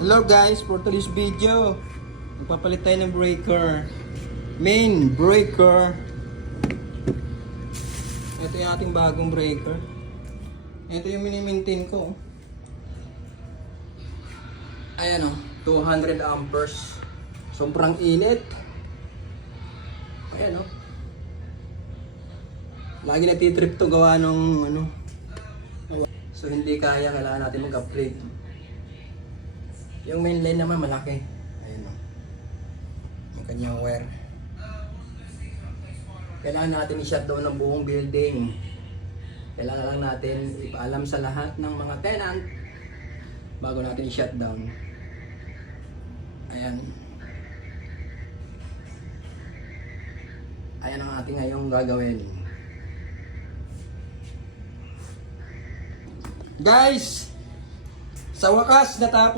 Hello guys, for today's video, magpapalit tayo ng breaker. Main breaker. Ito yung ating bagong breaker. Ito yung mini-maintain ko. Ayan o, 200 amperes. Sobrang init. Ayan o. Lagi natitrip to gawa ng ano. So hindi kaya, kailangan natin mag-upgrade. Yung main line naman malaki. Ayan o. Yung kanyang wire. Kailangan natin i-shutdown ng buong building. Kailangan lang natin ipaalam sa lahat ng mga tenant bago natin i-shutdown. Ayan. Ayan ang ating ngayong gagawin. Guys! Sa wakas natapos